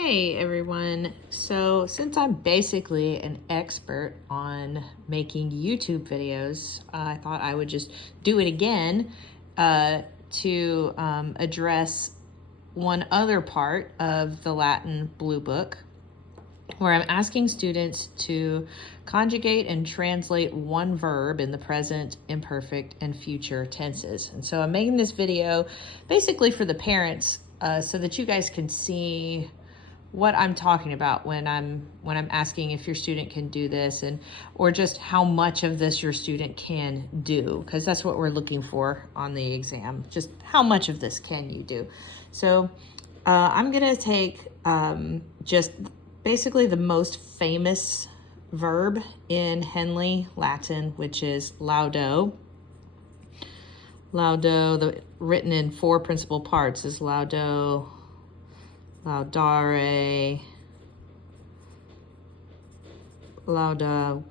Hey everyone. So since I'm basically an expert on making YouTube videos, I thought I would just do it again to address one other part of the Latin Blue Book, where I'm asking students to conjugate and translate one verb in the present, imperfect, and future tenses. And so I'm making this video basically for the parents so that you guys can see what I'm talking about when I'm asking if your student can do this, and or just how much of this your student can do, because that's what we're looking for on the exam. Just how much of this can you do? So I'm gonna take just basically the most famous verb in Henley Latin, which is laudo. Laudo, written in 4 principal parts, is laudo, laudare, laudavi.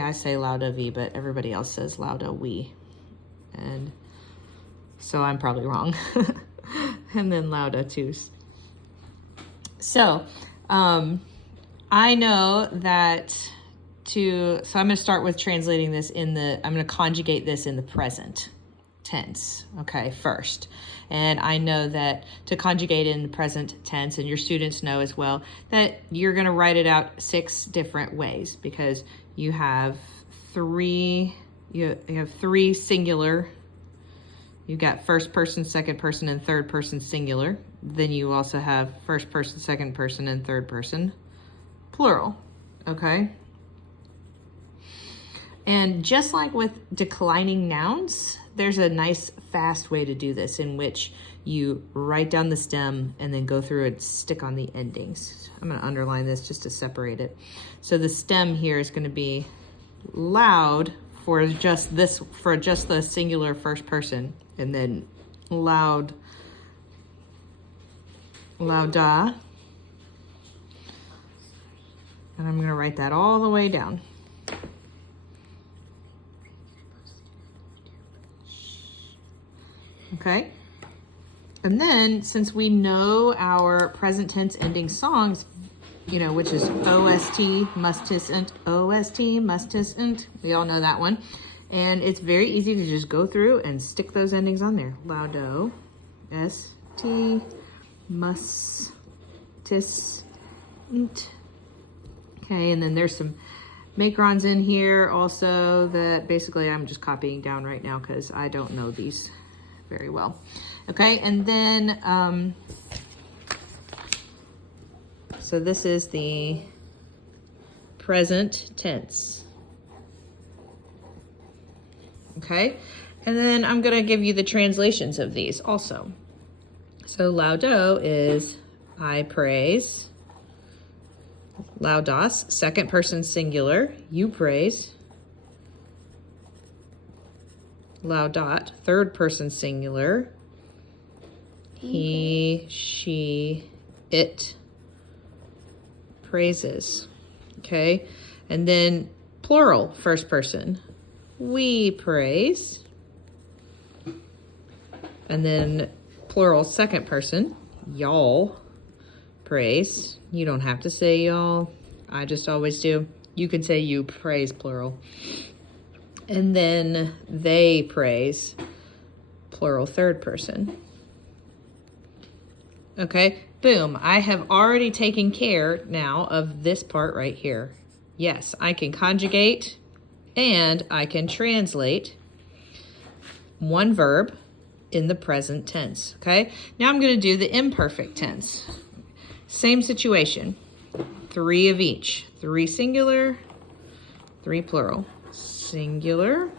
I say laudavi, but everybody else says laudavi, and so I'm probably wrong. And then laudatus. So I know that so I'm going to start with translating this I'm going to conjugate this in the present tense, okay, first. And I know that to conjugate in the present tense, and your students know as well, that you're going to write it out 6 different ways, because you have 3 singular. You've got first person, second person, and third person singular. Then you also have first person, second person, and third person plural, okay? And just like with declining nouns, there's a nice fast way to do this, in which you write down the stem and then go through and stick on the endings. I'm going to underline this just to separate it. So the stem here is going to be loud for just the singular first person, and then loud, lauda. And I'm going to write that all the way down. Okay, and then since we know our present tense ending songs, which is OST, mustisn't, OST, mustisn't, we all know that one. And it's very easy to just go through and stick those endings on there. Laudo, ST, mustisn't. Okay, and then there's some macrons in here also that basically I'm just copying down right now because I don't know these very well. Okay, and then so this is the present tense. Okay, and then I'm gonna give you the translations of these also. So laudo is I praise. Laudas, second person singular, you praise. Laudat, third person singular, he, she, it praises. Okay, and then plural, first person, we praise. And then plural, second person, y'all praise. You don't have to say y'all, I just always do. You can say you praise, plural. And then they praise, plural, third person. Okay, boom. I have already taken care now of this part right here. Yes, I can conjugate and I can translate one verb in the present tense, okay? Now I'm going to do the imperfect tense. Same situation. 3 of each. 3 singular, 3 plural. Singular,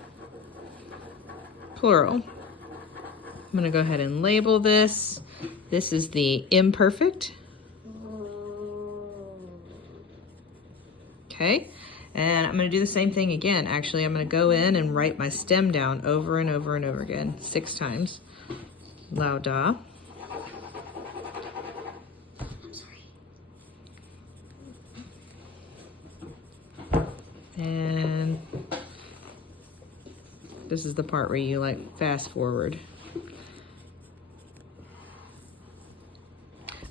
plural. I'm going to go ahead and label this. This is the imperfect. Okay, and I'm going to do the same thing again. Actually, I'm going to go in and write my stem down over and over and over again, 6 times. Lauda. And this is the part where you fast forward.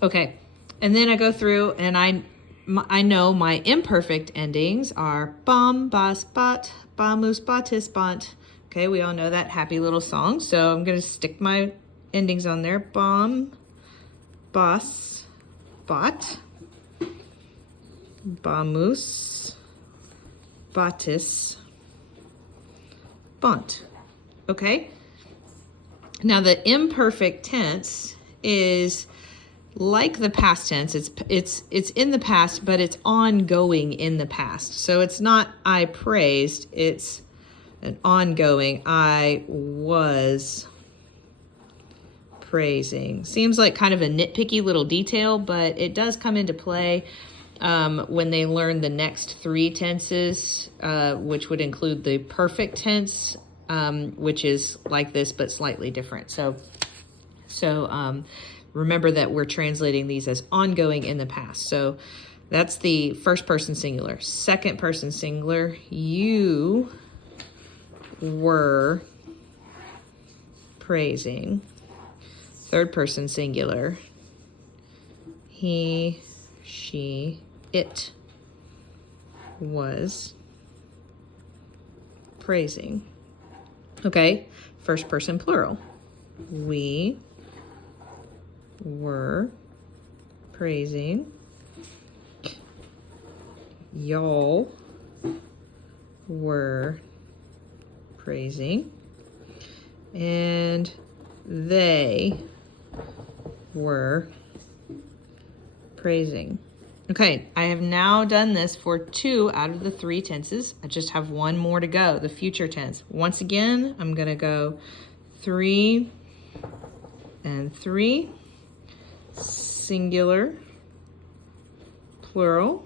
Okay, and then I go through and I know my imperfect endings are bom, bas, bot, bamus, batis, bont. Okay, we all know that happy little song, so I'm gonna stick my endings on there. Bom, bas, bot, bamus, batis, bont. Okay, now the imperfect tense is like the past tense. It's in the past, but it's ongoing in the past. So it's not I praised, it's an ongoing I was praising. Seems like kind of a nitpicky little detail, but it does come into play when they learn the next three tenses, which would include the perfect tense, which is like this but slightly different. So remember that we're translating these as ongoing in the past. So that's the first person singular. Second person singular, you were praising. Third person singular, he, she, it was praising. Okay, first person plural. We were praising. Y'all were praising. And they were praising. Okay, I have now done this for 2 out of the 3 tenses. I just have 1 more to go, the future tense. Once again, I'm going to go 3 and 3, singular, plural.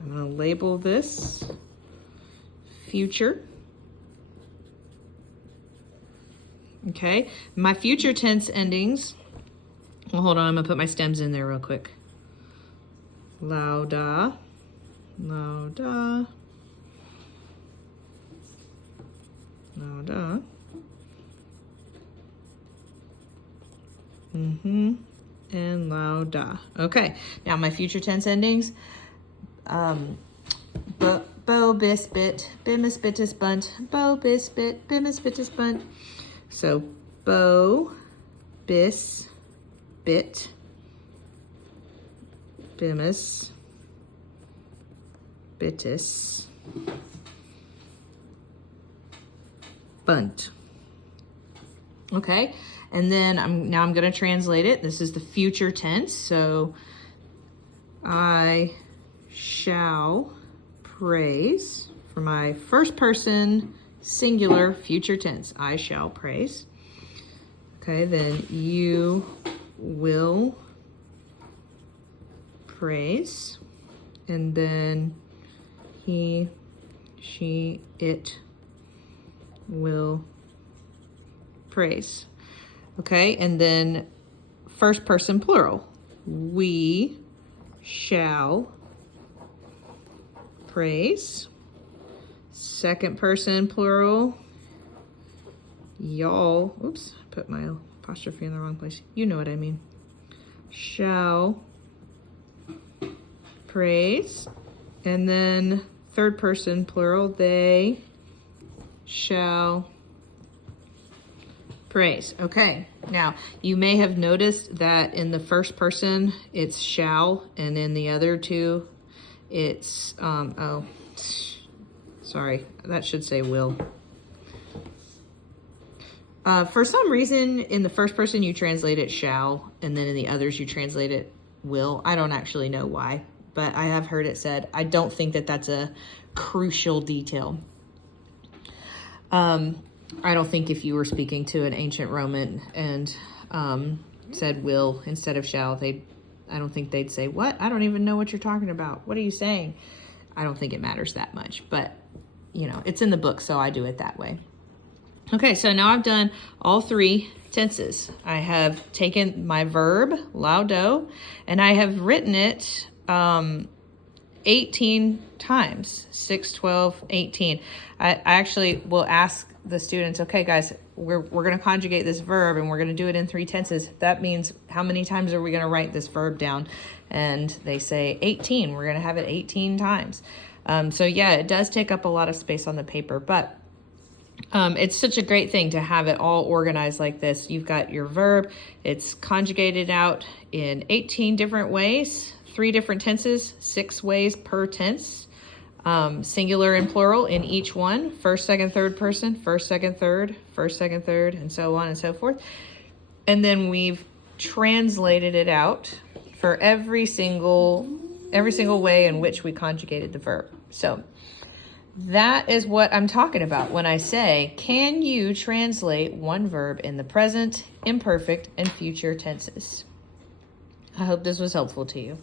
I'm going to label this future. Okay, my future tense endings. Well, hold on, I'm gonna put my stems in there real quick. Lauda, lauda, lauda. And lauda. Okay, now my future tense endings. Bo, bis, bit, bimis, bitis, bunt, bo, bis, bit, bimis, bitis, bunt. So, bo, bis, bit, bimis, bitis, bunt. Okay, and then I'm going to translate it. This is the future tense. So, I shall praise for my first person singular future tense. I shall praise. Okay, then you will praise. And then he, she, it will praise. Okay, and then first person plural. We shall praise. Second person plural. Y'all, oops, put my apostrophe in the wrong place. You know what I mean. Shall praise. And then third person plural. They shall praise. Okay, now you may have noticed that in the first person it's shall, and in the other two it's sorry, that should say will. For some reason, in the first person you translate it shall, and then in the others you translate it will. I don't actually know why, but I have heard it said. I don't think that that's a crucial detail. I don't think if you were speaking to an ancient Roman and said will instead of shall, I don't think they'd say, what? I don't even know what you're talking about. What are you saying? I don't think it matters that much, but you know, it's in the book, so I do it that way. Okay, so now I've done all 3 tenses. I have taken my verb, laudo, and I have written it 18 times, 6, 12, 18. I actually will ask the students, okay, guys, we're going to conjugate this verb and we're going to do it in 3 tenses. That means how many times are we going to write this verb down? And they say 18. We're going to have it 18 times. So yeah, it does take up a lot of space on the paper, but it's such a great thing to have it all organized like this. You've got your verb, it's conjugated out in 18 different ways, 3 different tenses, 6 ways per tense, singular and plural in each one, first, second, third person, first, second, third, first, second, third, and so on and so forth. And then we've translated it out for every single way in which we conjugated the verb. So that is what I'm talking about when I say, can you translate one verb in the present, imperfect, and future tenses? I hope this was helpful to you.